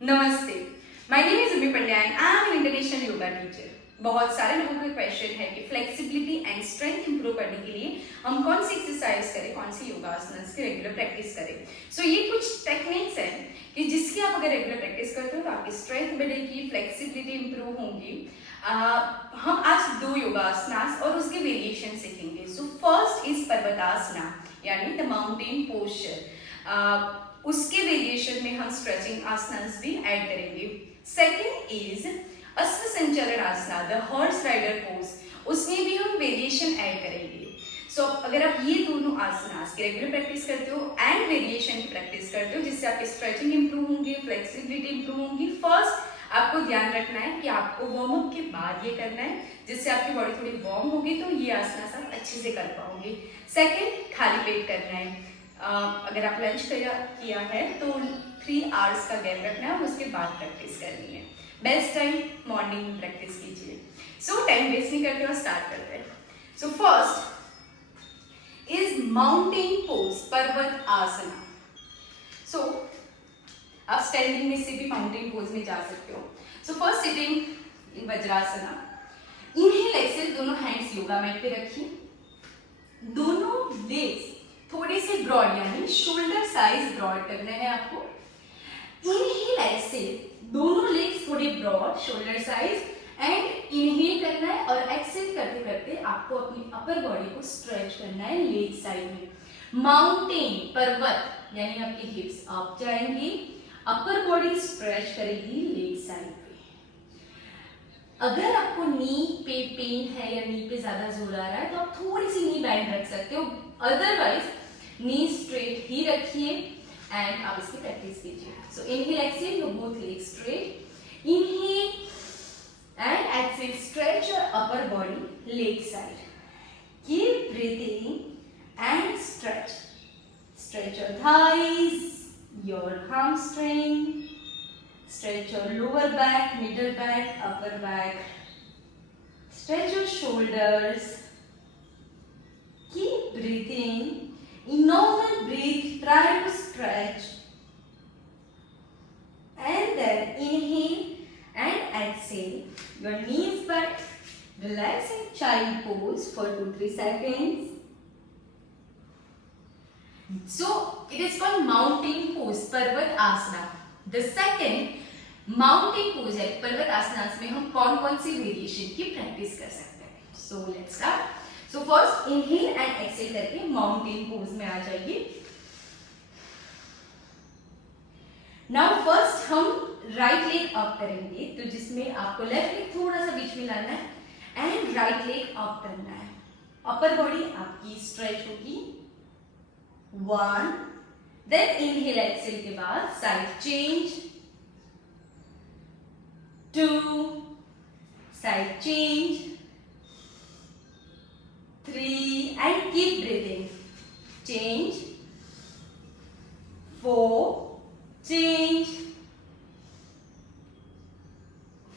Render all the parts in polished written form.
नमस्ते, my name is Urmi Pandya and I am an international yoga teacher. बहुत सारे लोगों का क्वेश्चन है कि फ्लेक्सिबिलिटी एंड स्ट्रेंथ इंप्रूव करने के लिए हम कौन सी एक्सरसाइज करें, कौन सी योगासनास की रेगुलर प्रैक्टिस करें। सो ये कुछ टेक्निक्स हैं कि जिसकी आप अगर रेगुलर प्रैक्टिस करते हो तो आपकी स्ट्रेंथ बढ़ेगी, फ्लेक्सिबिलिटी इंप्रूव होगी। हम आज 2 योगासनास और उसके वेरिएशन सीखेंगे। सो फर्स्ट इज पर्वतासना यानी द माउंटेन पोस्चर। उसके वेरिएशन में हम स्ट्रेचिंग आसनास भी ऐड करेंगे। सेकंड इज अश्व संचलन आसना द हॉर्स राइडर पोज, उसमें भी हम वेरिएशन ऐड करेंगे। सो अगर आप ये दोनों आसनास की रेगुलर प्रैक्टिस करते हो एंड वेरिएशन की प्रैक्टिस करते हो जिससे आपकी स्ट्रेचिंग इंप्रूव होंगी, फ्लेक्सिबिलिटी इंप्रूव होंगी। फर्स्ट आपको ध्यान रखना है कि आपको वार्म अप के बाद ये करना है जिससे आपकी बॉडी थोड़ी वार्म होगी तो ये आसनास आप अच्छे से कर पाओगे। सेकंड खाली पेट करना है। अगर आप लंच किया है तो 3 आवर्स का गैप रखना है और उसके बाद प्रैक्टिस करनी है। बेस्ट टाइम मॉर्निंग में प्रैक्टिस कीजिए। सो टाइम वेस्ट नहीं करते और स्टार्ट करते हैं। So first is mountain pose, पर्वत आसना। सो आप स्टैंडिंग में से भी माउंटेन पोज में जा सकते हो। So first sitting vajrasana. Inhale exhale दोनों हैंड्स योगा मैट पे रखिए। दोनों लेग्स थोड़े से ब्रॉड यानी शोल्डर साइज ब्रॉड करना है आपको। इनहेल एक्सेल दोनों लेग्स थोड़े broad shoulder size and inhale करना है और एक्सेल करते करते आपको अपनी अपर बॉडी को स्ट्रेच करना है लेग साइड में। माउंटेन पर्वत यानी आपकी हिप्स अप जाएंगी, अपर बॉडी स्ट्रेच करेगी लेग साइड पे। अगर आपको नी पे पेन है या नी पे ज्यादा जोर आ रहा है तो आप थोड़ी सी नी बैंड रख सकते हो, अदरवाइज नी स्ट्रेट ही रखिए एंड आप इसकी प्रैक्टिस कीजिए। So inhale exhale your both leg straight, inhale and exhale stretch your upper body leg side, keep breathing and stretch your thighs, your hamstring, stretch your lower back, middle back, upper back, stretch your shoulders, keep breathing. In normal breath, try to stretch and then inhale and exhale. Your knees back, relax in child pose for 2-3 seconds. So it is called mountain pose, पर्वत आसना। The second mountain pose है पर्वत आसनास में हम कौन कौन सी variation की practice कर सकते हैं। So let's start. So first inhale and exhale करके माउंटेन पोज में आ जाइए। नाउ फर्स्ट हम राइट लेग अप करेंगे तो जिसमें आपको लेफ्ट लेग थोड़ा सा बीच में लाना है एंड राइट लेग अप करना है। अपर बॉडी आपकी स्ट्रेच होगी 1, देन इनहेल एक्सेल के बाद side change 2, side change 3 and keep breathing, change 4, change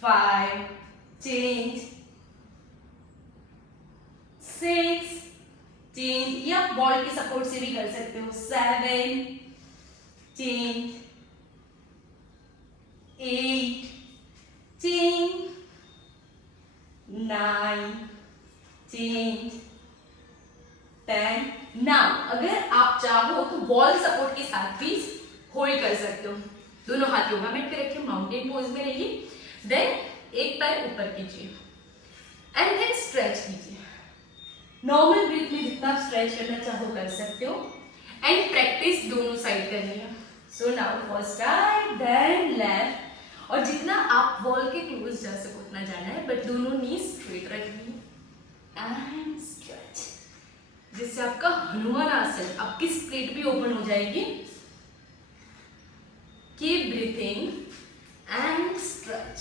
5, change 6, change, या बॉल के सपोर्ट से भी कर सकते हो 7, change 8, change 9, change 10। नाउ अगर आप चाहो तो वॉल सपोर्ट के साथ भी होल्ड कर सकते हो। दोनों हाथ योगा मैट पे रखिए, माउंटेन पोज में रहिए, देन एक पैर ऊपर कीजिए एंड देन स्ट्रेच कीजिए। नॉर्मल ब्रीथ में जितना आप स्ट्रेच करना चाहो कर सकते हो एंड प्रैक्टिस दोनों साइड करनी है। So now first right then left, और जितना आप वॉल के क्लोज जा सको उतना जाना है, बट दोनों नी स्ट्रेट रखनी एंड स्ट्रेच, जिससे आपका हनुमान आसन, आपकी स्प्लिट भी ओपन हो जाएगी। Keep breathing and stretch.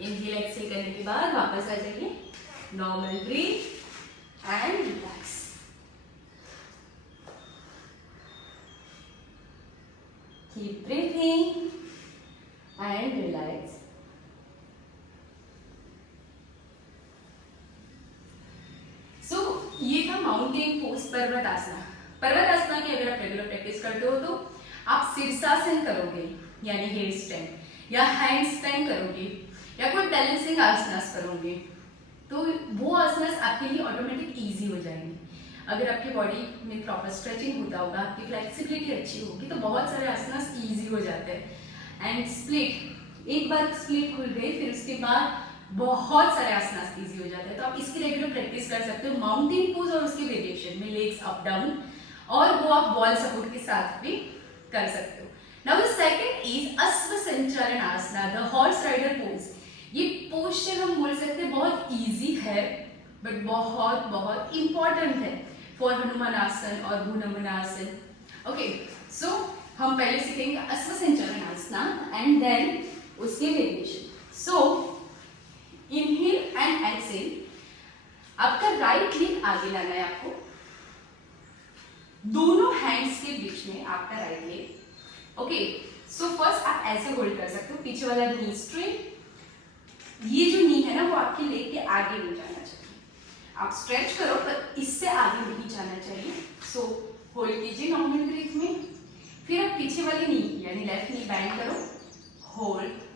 Inhale exhale करने के बाद वापस आ जाइए, normal breath and relax. Keep breathing and relax. So ये था माउंटेन पोज पर्वत आसना। पर्वत आसना की अगर आप रेगुलर प्रैक्टिस करते हो तो आप शीर्षासन करोगे यानी हेड स्टैंड या हैंड स्टैंड करोगे या कोई बैलेंसिंग आसनास करोगे तो वो आसनास आपके लिए ऑटोमेटिक इजी हो जाएंगे। अगर आपकी बॉडी में प्रॉपर स्ट्रेचिंग होता होगा, आपकी फ्लेक्सिबिलिटी अच्छी होगी तो बहुत सारे आसनास इजी हो जाते हैं। एंड स्प्लिट, एक बार स्प्लिट खुल गई फिर उसके बाद बहुत सारे आसनास इजी हो जाते हैं। तो आप इसकी रेगुलर प्रैक्टिस कर सकते हो माउंटेन पोज और उसके वेरिएशन में लेग्स अप डाउन, और वो आप वॉल सपोर्ट के साथ भी कर सकते हो। नाउ द सेकंड इज अश्व संचालन आसना, द हॉर्स राइडर पोज। ये पोस्चर हम बोल सकते हैं बहुत इजी है बट बहुत बहुत इंपॉर्टेंट है फॉर हनुमान आसन और भूनमन आसन। ओके, सो हम पहले सीखेंगे अश्व संचालन आसना एंड देन उसके variation. So inhale and exhale, आपका राइट लेग आगे लाना है आपको, दोनों हैंड्स के बीच में आपका right leg. Okay, so first आप ऐसे होल्ड कर सकते हो, पीछे वाला नी स्ट्रेट, ये जो नी है ना वो आपके लेग के आगे नहीं जाना चाहिए। आप स्ट्रेच करो पर इससे आगे नहीं जाना चाहिए। सो होल्ड कीजिए नॉर्मल ब्रीथ में, फिर आप पीछे वाली नी यानी लेफ्ट नी बैंड करो, होल्ड।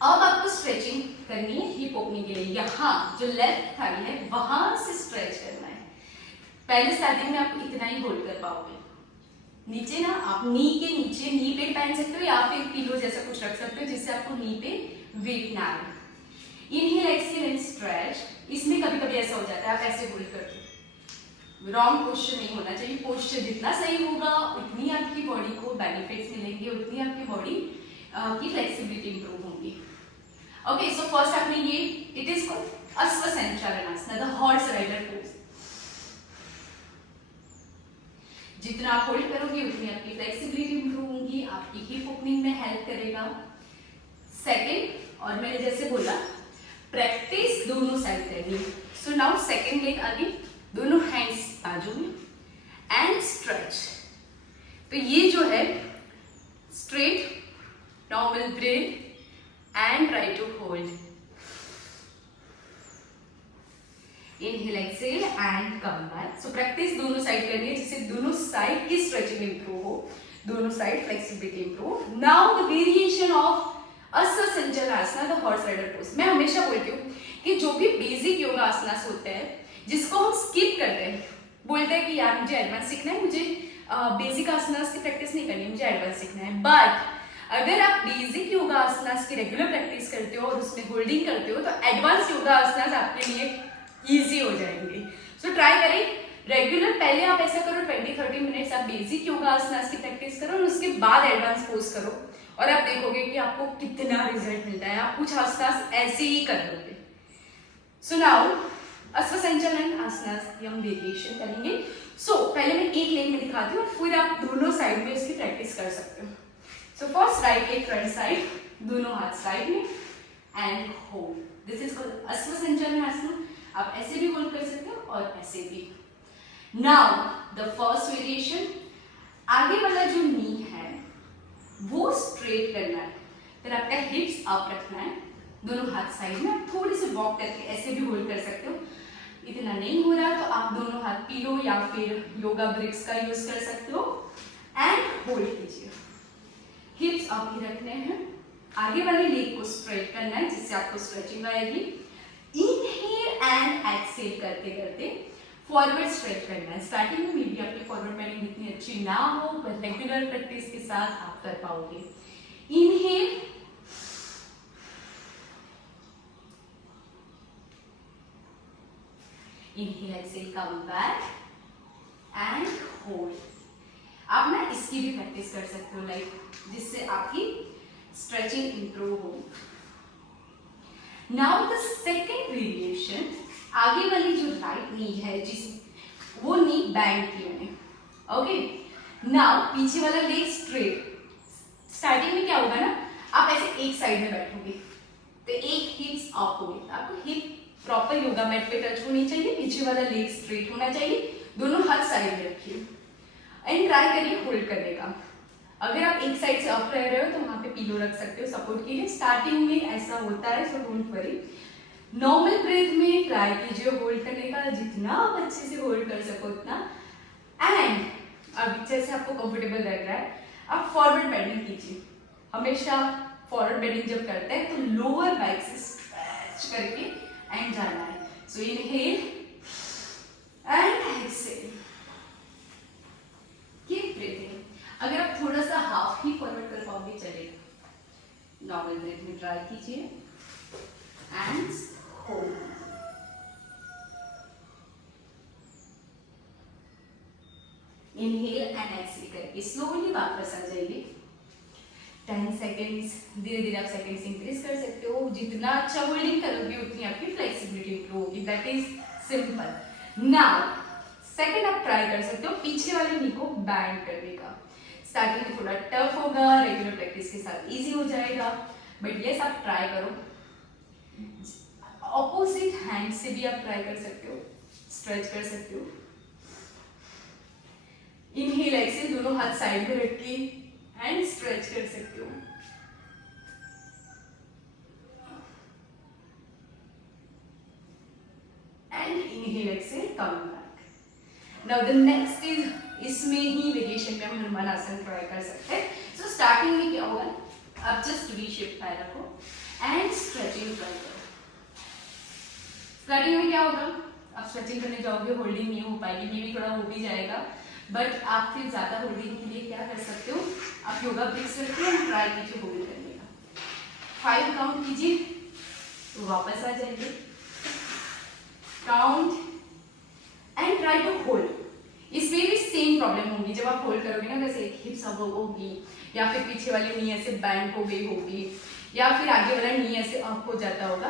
अब आपको स्ट्रेचिंग करनी है हिप ओपनिंग के लिए, यहाँ जो लेफ्ट थाई है वहां से स्ट्रेच करना है। पहले स्टार्टिंग में आप इतना ही होल्ड कर पाओगे, नीचे ना आप नी के नीचे नी पे पहन सकते हो या फिर पिलो जैसा कुछ रख सकते हो जिससे आपको नी पे वेट ना आए। इनहेल एक्सहेल एंड स्ट्रेच, इसमें कभी कभी ऐसा हो जाता है आप ऐसे होल्ड करते हो, रॉन्ग पोस्चर नहीं होना चाहिए। पोस्चर जितना सही होगा उतनी आपकी बॉडी को बेनिफिट्स मिलेंगे, उतनी आपकी बॉडी की फ्लेक्सिबिलिटी इंप्रूव होगी। ओके, सो फर्स्ट आपने ये इट इज कॉल्ड अश्व संचालन आसना, द हॉर्स राइडर पोज। जितना आप होल्ड करोगे उतनी आपकी फ्लेक्सिबिलिटी इंप्रूव होगी, आपकी हिप ओपनिंग में हेल्प करेगा। सेकंड, और मैंने जैसे बोला प्रैक्टिस दोनों साइड करनी है। सो नाउ सेकंड लेग आगे, दोनों हैंड्स बाजू में एंड स्ट्रेच। तो ये जो है straight normal breath and try to hold. Inhale, exhale and come back. So practice दोनों साइड करनी है जिससे दोनों साइड की स्ट्रेचिंग इंप्रूव हो, दोनों side flexibility improve. Now the variation of अश्व संचालन आसना, द हॉर्स राइडर पोज। मैं हमेशा बोलती हूँ कि जो भी बेसिक योगा आसनास होते हैं जिसको हम स्किप करते हैं, बोलते हैं कि यार मुझे एडवांस सीखना है, मुझे बेसिक आसनास की प्रैक्टिस नहीं करनी, मुझे एडवांस सीखना है। बट अगर आप बेसिक योगा आसनास की रेगुलर प्रैक्टिस करते हो और उसमें होल्डिंग करते हो तो एडवांस योगा आसनास आपके लिए इजी हो जाएंगे। सो ट्राई करें रेगुलर, पहले आप ऐसा करो 20-30 मिनट्स आप बेसिक योगा आसनास की प्रैक्टिस करो और उसके बाद एडवांस पोज करो और आप देखोगे कि आपको कितना रिजल्ट मिलता है। आप कुछ आसनास ऐसे ही कर लोगे। सो नाउ अश्व संचालन आसनास की हम वेरिएशन करेंगे। सो पहले मैं एक लेग में दिखाती हूँ और फिर आप दोनों साइड में इसकी प्रैक्टिस कर सकते हो। So first right leg front side, दोनों हाथ साइड में and hold. This is called अश्व संचालन आसना। आप ऐसे भी होल्ड कर सकते हो और ऐसे भी। Now the first variation, आगे वाला जो नी है वो स्ट्रेट करना है, फिर आपका हिप्स अप रखना है, दोनों हाथ साइड में। आप थोड़ी सी वॉक करके ऐसे भी होल्ड कर सकते हो। इतना नहीं हो रहा तो आप दोनों हाथ पिलो या फिर योगा ब्रिक्स का यूज कर सकते हो एंड होल्ड कीजिए। हिप्स अप ही रखने हैं, आगे वाले लेग को स्ट्रेट करना है जिससे आपको स्ट्रेचिंग आएगी। इनहेल एंड एक्सहेल करते करते फॉरवर्ड स्ट्रेच करना है। स्टार्टिंग में भी आपकी फॉरवर्ड बेंडिंग इतनी अच्छी ना हो पर रेगुलर प्रैक्टिस के साथ आप कर पाओगे। Inhale, inhale exhale, come back and hold. आप ना इसकी भी प्रैक्टिस कर सकते हो लाइक जिससे आपकी स्ट्रेचिंग इंप्रूव हो। नाउ द सेकेंड वेरिएशन, आगे वाली जो राइट नी है वो नी बैंड की मैंने। ओके, नाउ पीछे वाला लेग स्ट्रेट। स्टार्टिंग में क्या होगा ना, आप ऐसे एक साइड में बैठोगे तो एक हिप्स अप होगी, आपको हिप प्रॉपर योगा मैट पे टच होनी चाहिए, पीछे वाला लेग स्ट्रेट होना चाहिए, दोनों हाथ साइड में रखिए एंड ट्राई करिए होल्ड करने का। अगर आप एक साइड से अप रह रहे हो तो वहां पे पिलो रख सकते हो सपोर्ट के लिए। स्टार्टिंग में ऐसा होता है so don't worry. Normal breath में ट्राई कीजिए होल्ड करने का, जितना आप अच्छे से होल्ड कर सको उतना। एंड अब जैसे आपको कंफर्टेबल लग रहा है आप फॉरवर्ड बेंडिंग कीजिए। हमेशा फॉरवर्ड बेंडिंग जब करते हैं तो लोअर बैक से स्ट्रेच करके एंड जाना है। So inhale and exhale, keep breathing. अगर आप थोड़ा सा हाफ ही फॉरवर्ड कर पाओगे चलेगा। नॉर्मल ब्रीथ में ट्राई कीजिए and hold. Inhale and exhale करके स्लोली वापस आ जाइए। 10 सेकेंड्स, धीरे धीरे आप सेकेंड्स इंक्रीज कर सकते हो। जितना अच्छा होल्डिंग करोगे उतनी आपकी फ्लेक्सिबिलिटी इंप्रूव होगी। That is simple. Now second आप ट्राई कर सकते हो पीछे वाले नी को बैंड करने का। स्टार्टिंग में थोड़ा टफ होगा, रेगुलर प्रैक्टिस के साथ इजी हो जाएगा, बट यस आप ट्राई करो। ऑपोजिट हैंड से भी आप ट्राई कर सकते हो, स्ट्रेच कर सकते हो। इनहेल एक्सहेल दोनों हाथ साइड में रख के एंड स्ट्रेच कर सकते हो। And inhale exhale come back. Now the next is, इसमें ही वेरिएशन में हम हनुमान आसन ट्राई कर सकते हैं। सो स्टार्टिंग में क्या होगा, आप जस्ट वी शेप पैर रखो एंड स्ट्रेचिंग ट्राई करो। स्टार्टिंग में क्या होगा, आप स्ट्रेचिंग करने जाओगे, होल्डिंग नहीं हो पाएगी, मे भी थोड़ा हो भी जाएगा, बट आप फिर ज्यादा होल्डिंग के लिए क्या कर सकते हो, आप योगा ब्रेक्स करके ट्राई कीजिए होल्ड करने का। 5 काउंट कीजिए तो वापस आ जाइए, count and try to hold. इसमें भी सेम प्रॉब्लम होगी, जब आप होल्ड करोगे ना, जैसे हिप्स अप होगी या फिर पीछे वाली नी ऐसे बैंड हो गई होगी या फिर आगे वाला नी ऐसे अप हो जाता होगा,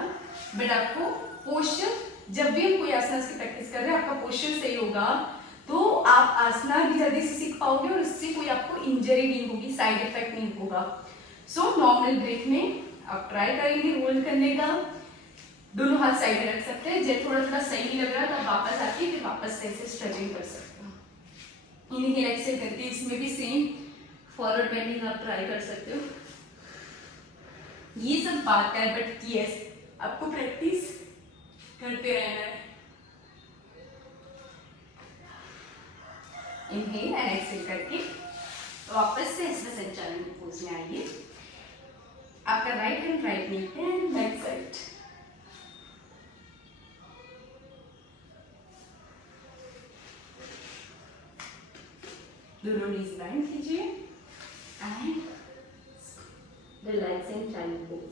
बट आपको पोस्चर, जब भी हम कोई आसना की प्रैक्टिस कर रहे हैं, आपका पोस्चर सही होगा तो आप आसना भी जल्दी से सीख पाओगे और इससे कोई आपको इंजरी नहीं होगी, साइड इफेक्ट नहीं होगा। सो नॉर्मल ब्रेक में आप ट्राई करेंगे होल्ड करने का, दोनों हाथ साइड में रख सकते हैं। जब थोड़ा थोड़ा सही नहीं लग रहा तो आप वापस आके फिर वापस से ऐसे स्ट्रेचिंग कर सकते हो। इनहेल एक्सहेल करके इसमें भी सेम फॉरवर्ड बेंडिंग आप ट्राई कर सकते हो। ये सब बात है, बट यस आपको प्रैक्टिस करते रहना है। इनहेल एंड एक्सहेल करके वापस से इसमें संचालन की पोज में आइए। आपका right hand right knee and back side, दोनों नीज बैंड कीजिए and relax and child pose.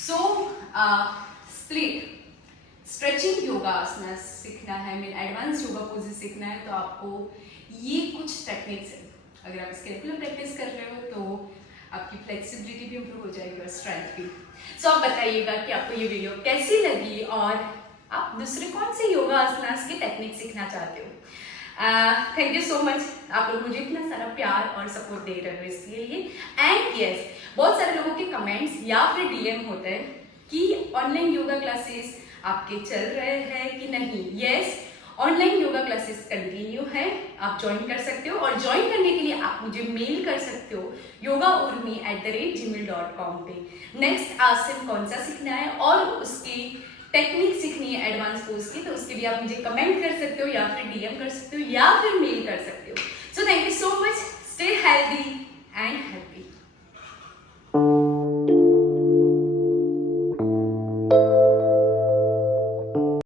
So split stretching yoga asana सीखना है, मेन एडवांस योगा पोजेस सीखना है, तो आपको ये कुछ टेक्निक्स है। अगर आप इसके रेगुलर प्रैक्टिस कर रहे हो तो आपकी फ्लेक्सिबिलिटी भी इंप्रूव हो जाएगी और स्ट्रेंथ भी। सो आप बताइएगा कि आपको ये वीडियो कैसी लगी और आप दूसरे कौन से योगा आसनास की टेक्निक सीखना चाहते हो। थैंक यू सो मच, आप लोग मुझे इतना सारा प्यार और सपोर्ट दे रहे हो इसके लिए। एंड यस, बहुत सारे लोगों के कमेंट्स या फिर डीएम होते हैं कि ऑनलाइन योगा क्लासेस आपके चल रहे हैं कि नहीं। Yes, online yoga classes continue है, आप ज्वाइन कर सकते हो और ज्वाइन करने के लिए आप मुझे मेल कर सकते हो yogaurmi@gmail.com पे। नेक्स्ट आसन कौन सा सीखना है और उसकी टेक्निक सीखनी है एडवांस कोर्स की, तो उसके लिए आप मुझे कमेंट कर सकते हो या फिर डीएम कर सकते हो या फिर मेल कर सकते हो। So thank you so much, stay healthy and happy.